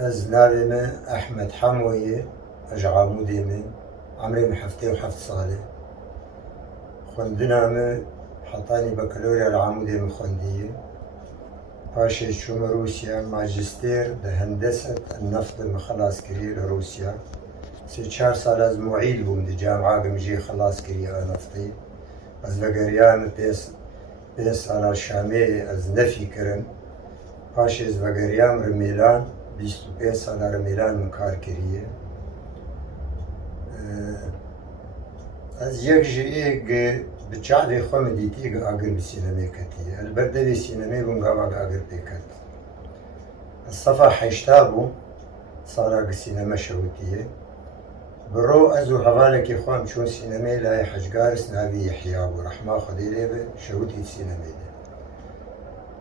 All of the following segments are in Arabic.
از ناوی من احمد حمویه، اج عامودی من عمری من حفته و حفت ساله. خوندنا من حطاني بكالوريا العمودي من خوندية. باشا شوم روسيا ماجستير بهندسة النفط من خلاص كري لروسيا. سي 4 سال از معيد بوم دي جامعة بمجي خلاص كري نفطي. از بقريان بيس سال الشامي از نفي كرن. باشا از بقريان رميلان 25 سال رميلان من كار كريه. از یک جایی بچه خواهم دیتی که آگر به سینمه کتیه. البته به سینمه بون گاوا آگر پیکت. از صفحه 80 بو سالا که سینما شوتیه. برو ازو حواله که خواهم چون سینمه لای حجگارس ناوی یحیا و رحمه خودی لیبه شوتی سینمه ده.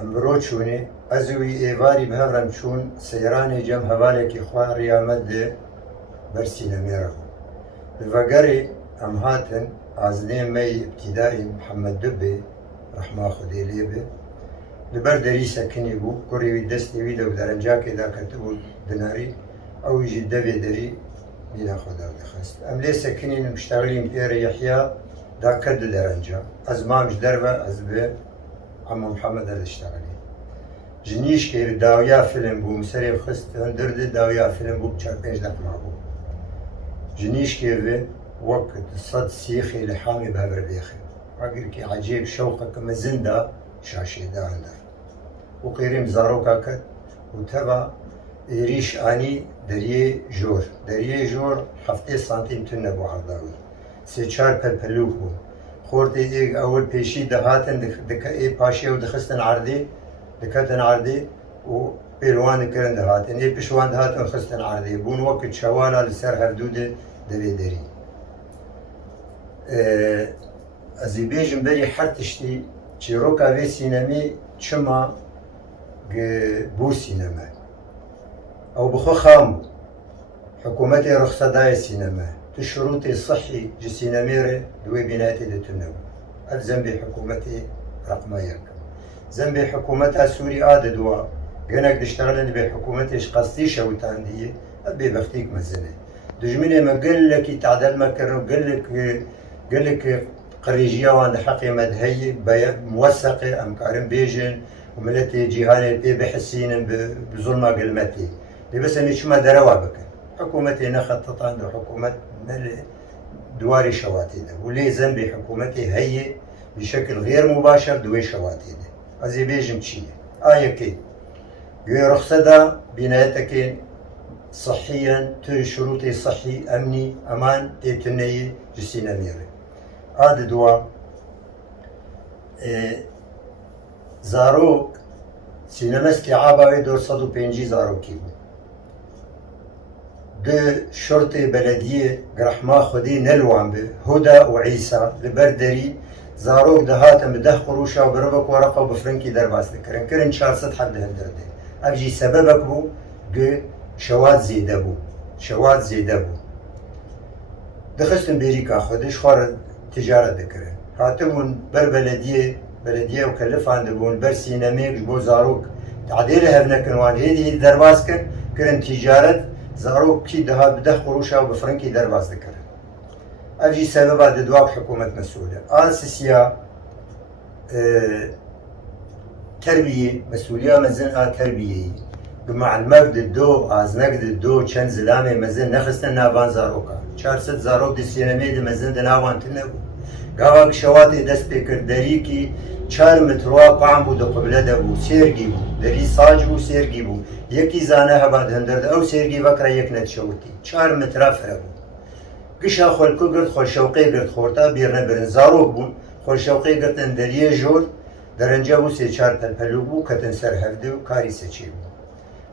ام برو چونه ازوی ایواری به هرم چون سیران جم حواله که خواه ریامت ده بر سینمه رو. بفقری ام هاتن ازنی می ابتدایی محمد دبی رحمه خودی لیبه لبر دری سکنی بو کری دستی ویده و درنجا که دا کتبو دناری او یجی دبی دری بینا خدا دخست ام لی سکنی نمشتغلیم پیر یحیا دا کد درنجا از مامش دربه از به عمو محمد اشتغلی جنیش که داویا فیلم بو مسری خست هندرد داویا فیلم بو بچار 5 دقیقه بو جنیش که وقت صد سيخي لحامي بهبر بيخي عقل كي عجيب شوقك مزندا شاشي داندر وقيريم زاروكا كت وتبع ريش اني دريه جور حفتي سانتيم تنبو عرضاوي سي 4 پلپلوك بو خورتي ايق اول بيشي دهاتن دكا اي باشي ودخستن عرضي دكتن عرضي و بيلوان كرن دهاتن اي بيشوان دهاتن خستن عرضي بون وقت شوالا لسر هفدوده دوي دري ازی بیشم بری حرتشتی چیروکا وی سینمی چما بو سینما او بخو خام حکومت رخصدای سینما تو شروط صحی جی سینمیره دوی بینایتی دتنو اف زنبی حکومت رقم یک زنبی حکومت سوری آد دوا گنک دشتغلن به حکومتش قصدی شوتان دیه ابی بختیک مزنه دجمنه ما قل لك تعدل ما كرو قال لك قريجيا وان حقي مدهي موثقه ام كارم بيجن وملتي جيهاني بي بحسين بظلمه قلمتي بس اني شو ما دروا بك حكومتي نخطط عند حكومه دواري شواتي ده ولي ذنبي حكومتي هي بشكل غير مباشر دوي شواتي ده ازي بيجم شيء كي رخصه بنايتك صحيا تو شروطي صحي امني امان تيتني جسينا ميري هذا دوا زاروك سينما استيعابه دور 150 زاروكي دو شرطي بلدية رحمة خدي نلوان به هدى وعيسى لبردري زاروك دهاتم بده قروشا وبربك ورقة وبفرنكي درباس ذكرن كرن 400 حد هندرده افجي سببك بو دو شوات زيده بو دخستن بيريكا خودش خوار تجارة دكرن هاتمون بر بلدية وكلفان دبون بر سينميك بو زاروك تعديل هبنكن وان هيدي درباس كرن تجارة زاروك كي بده قروشا وبفرنكي درباس دكرن افجي سبب هذا دواب حكومة مسؤولة اساسيا تربية مسؤولية مزن تربية مع المجد الدو از نقد الدو چند زلامه مزن نخستن ناوان زاروکا 400 زاروک دی سینمی دی مزن دی ناوان تنبو گاواک شواتی دست پیکر دری کی 4 متروا پام بو دو قبله دبو سیرگی بو دری ساج بو سیرگی بو یکی زانه هباد هندرد او سیرگی وکرا یک نت شوتی 4 مترا فربو گشا خلکو گرد خول شوقی گرد خورتا بیرنه برن زاروک بون خول شوقی گردن دریه جور درنجا بو 4 پلپلو بو کتن سر هفده و کاری سچی بو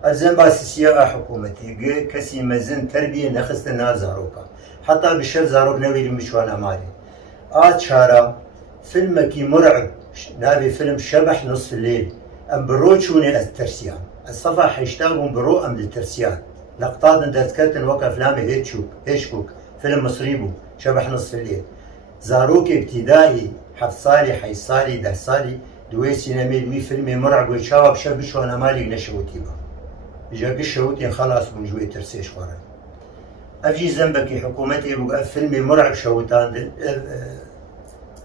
الزم باسسية حكومتي كسي مزن تربية نخست نازاروكا حتى بالشر زاروك نويل مشوان أمالي شارع فيلمكي مرعب نابي فيلم شبح نصف الليل أم بروتشوني الترسيان الصفحة حيشتاقون برو أم للترسيان لقطات اندتكتن وقف لامي هيشكوك فيلم مصريبو شبح نصف الليل زاروك ابتدائي 7 صالي 8 صالي 10 صالي دوي سينمي دوي فيلمي مرعب ويشاوب شبش وانا مالي نشوتي با جا شوتين خلاص بون جوي ترسيش خورن أفجي زنبكي حكومتي بقى فيلمي مرعب شوتان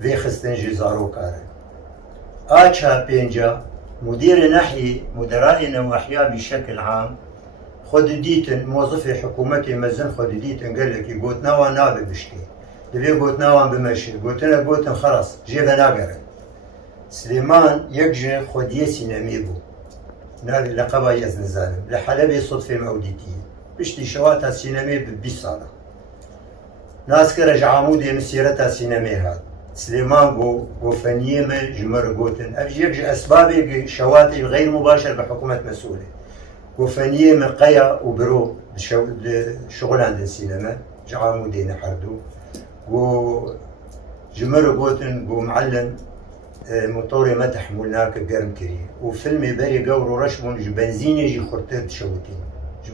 في خستن جي زارو كارن آتشا بينجا مدير ناحية مدراء نواحيها بشكل عام خود ديتن موظفي حكومتي مزن خود ديتن قال لك قوت نوان نابي بشكي دبي قوت نوان بمشي قوتنا قوتن خلاص جيبا ناقرن سليمان يكجي خود يسينامي بو نابي لقبا يزن زالم لحلبي صدفة موديتي بشتي شواتها سينامي ب20 سالة ناس كرج عمودي مسيرتها سينامي هاد سليمان بو فنيمة جمر قوتن أفجي يكجي أسبابي شواتي غير مباشر بحكومة مسؤولة وفنيمة قيا وبرو شغل عند السينما جعمودي نحردو وجمر قوتن ومعلم موتوري ما تحملناك قرم كري وفيلمي بري قورو رشبون بنزيني جي خرطير تشوتين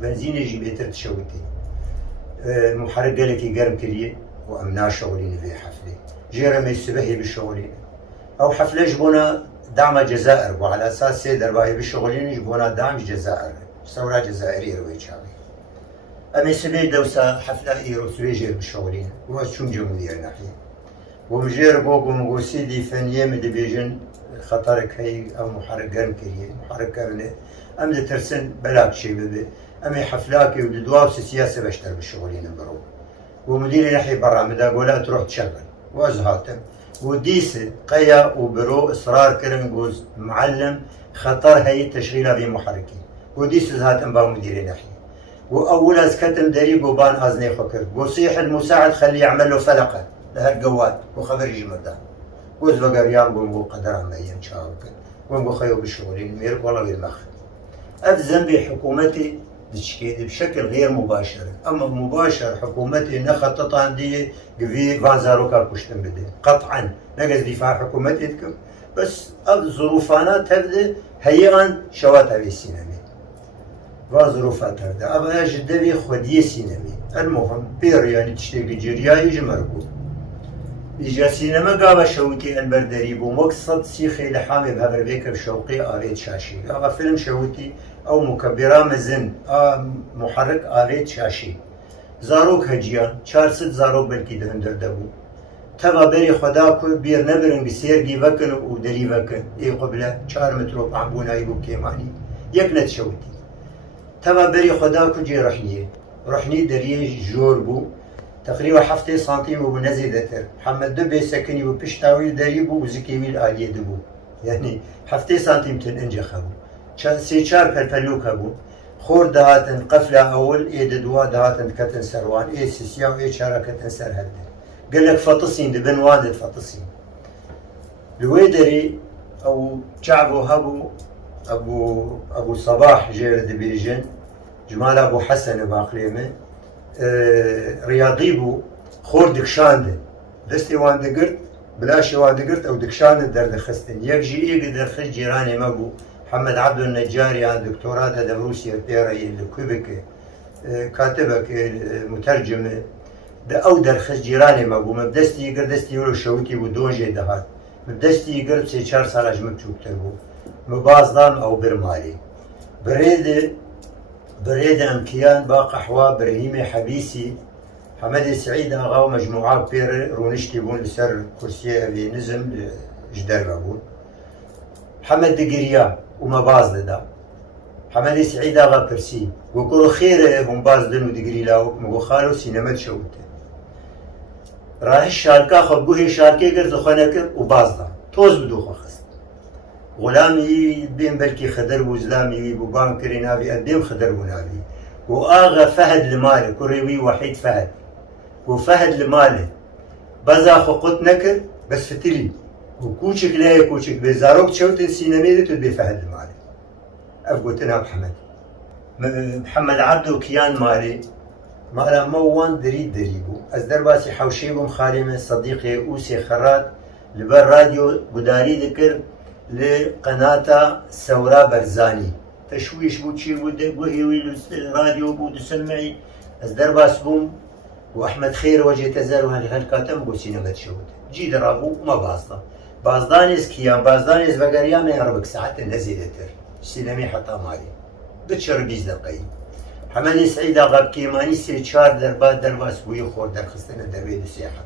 بنزيني جي بيتر تشوتين محرق قالك قرم كري وأمنا شغلين في حفلة جيرمي السبهي بالشغلين أو حفلة جبونا دعم جزائر وعلى أساس سيدر باهي بالشغلين جبونا دعم جزائر ثورة جزائرية روي شعبي أمي سبي دوسا حفلة إيرو سويجير بالشغلين وشون جمهورية ناحية ومجير بوغو مغوسيدي فنية مدي بيجن خطرك هي أو محرك قرم كريه محرك كامنة أم دي ترسن بلاك شي ببي أمي حفلاكي وددواوس سياسة بشتر بالشغلين برو ومديري ناحية برا مدا قولا تروح تشغل وازهاتم وديسة قيا وبرو إصرار كرم جوز معلم خطر هي تشغيلها بمحركين وديسة زهاتم باو مديري ناحية وأول أزكتم دريب وبان أزني خكر وصيح المساعد خليه يعمل له فلقة لهالقوات وخبر جمردان وز بقريان بونقو قدران ميان شاوكن بونقو خيو بالشغلين ميرك والله بالمخ أف ذنبي حكومتي بشكل غير مباشر أما مباشر حكومتي نخطط عندي قفي فانزاروكا كشتن بدي قطعا نقص دفاع حكومتكم بس أف ظروفانا تبدأ هيئا شواتها بالسينامي وظروفات هذا أبا جدبي خدي سينمي المهم بير يعني تشتغل جريا يجي مركو إجا سينما قابا شوتي البردري بمقصد سيخي لحامي بهبر بيك بشوقي آريد شاشي قابا فيلم شوتي أو مكبرة مزن محرك آريد شاشي زاروك هجيان 400 زاروك بلكي دهندر دبو تبا بري خدا كل بير نبرن بسيرجي وكن ودري وكن إيه قبله 4 مترو عمبونا يبو كيماني يكنت شوتي تبا بري خدا كجي رحني دريه جور بو تقريبا 7 سنتيم وبنزي دتر محمد دبي سكني وبشتاوي دريبو وزكيويل آلية دبو يعني 7 سنتيم تن خبو سي 4 بلبلوك هبو خور دهاتن قفلة أول إيه دوا دهاتن كتن سروان إيه سيسيا وإيه 4 كتن سر هدن قال لك فطسين دبن وادد فطسين الويدري أو شعبو هبو أبو صباح جير دبيجن جمال أبو حسن باقليمه رياضي بو خور دكشاند دستي وان دقرت بلاشي وان دقرت أو دكشاند در دخستن يكجي إيه دخل جيراني مبو محمد عبد النجاري عن دكتوراه دا روسيا بيري الكوبك كاتبك مترجم دا أو درخص جيراني مبو مبدستي يقر دستي يولو شوتي ودونجي دهات مبدستي يقر سي 4 سالة جمكتوب تربو مبازدام أو برمالي بريد أمكيان باقى حوا برهيمي حبيسي حمد سعيد أغا ومجموعات بير رونشتي بون لسر كرسي أبي نزم جدر بون حمد دقريا ومباز دا حمد سعيد أغا برسي وكرو خير هم باز دنو دقري لاو مغو خالو سينما تشوته راه الشاركة خبوه شاركة قرد خانك وباز دا توز بدو خاص غلامي بين بلكي خدر وزلامي وبان كرينابي قديم خدر ونابي وآغا فهد لماله كريوي وحيد فهد وفهد لماله بزاخو قط نكر بس فتلي وكوشك لا كوشك بزاروك تشوت السينمية تدبي فهد لماله أفقوتنا محمد عبدو كيان مالي مالا موان دريبو أزدر باسي حوشيبو مخالي صديقي أوسي خرات لبر راديو بداري ذكر لقناة ثورة برزاني تشويش بو تشي بو هيوي راديو بو تسمعي أزدر باس بوم وأحمد خير وجه تزار وهالكاتم بو سينما تشوت جي درابو ما بازدانيز كيان بازدانيز بقريا من 4 ساعات نزيدتر سينمي حتى مالي بتشر 20 دقيقة حمدي سعيد آغا بكيماني سي چار درباس بوي خور درخستنا دربي سياحة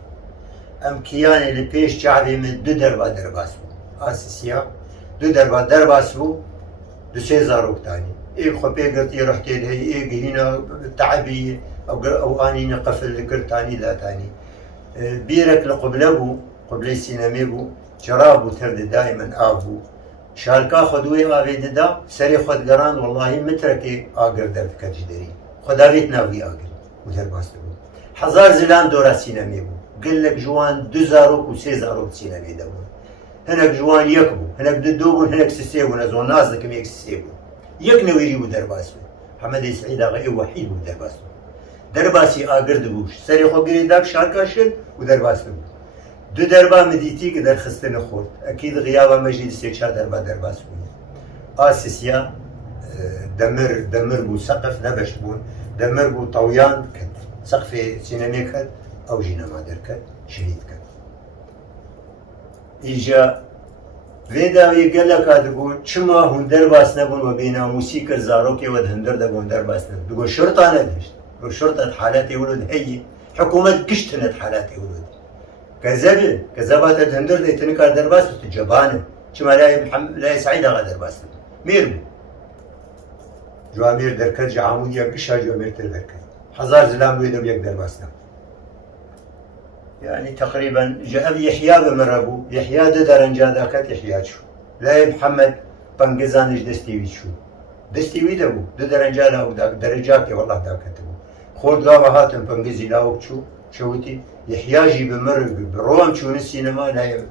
ام كياني اللي بيش شعبي من 2 درباس بو اساسيا 2 درباس بو 2 زاروك تاني ايه خو بيقرتي رحتي لهي ايه هنا تعبي او اني نقفل ذكر تاني لا تاني بيرك لقبلبو قبل سينامي بو شرابو ترد دائما ابو شالكا خدوي ابي ددا سري خد قران والله متركي اقر درد كجدري خداويت ناوي اقر ودر باستو حزار زلان دورا سينامي بو قل لك جوان 2 زاروك و 3 زاروك سينامي دبو هناك جوان يكبو هناك ددوبون هناك سيسيبو نزون نازلكم يك سيسيبو يك نويري بو درباسو حمدي سعيد اغا وحيد بو درباسو درباسي اقر دبوش سري خو قري داك شالكا شل ودرباسو 2 دربا مديتي قدر خستن خورد اكيد غيابه مجلس يكشا درباس بون اساسيا دمر بو سقف نبش بون دمر بو طويان كت سقف سينامي كت او جينا مادر كت شهيد كت ايجا فيدا يقول لك هذا شما هون درباس نبون وبينا موسيقى زاروكي ود هندر دبون درباس نبون تقول شرطه ندهشت شرطه حالات ولد هي حكومه كشتنت حالات ولد كذبات الهندر دي تنكر درباس تجبانه شما لا سعيد على درباس ميرمو جوامير دركت جعاموديا قشا جوامير دركت حزار زلام ويدو بيك درباسنا يعني تقريبا جاء يحيى بمربو يحيى درنجا ذاكت يحيى شو لا محمد بنجزانش دستيوي شو دستيوي دبو درنجا لا درجاك والله ذاكتبو خود غابة هاتم بنجزي لاوك شو شوتي يحياجي بمر بروم شون السينما لا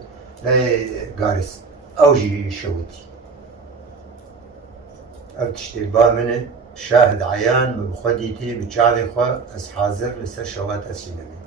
قارس اوجي شوتي ابتشتي بامنه شاهد عيان بخديتي بتشعري خوا اس حاضر لسر شوات السينما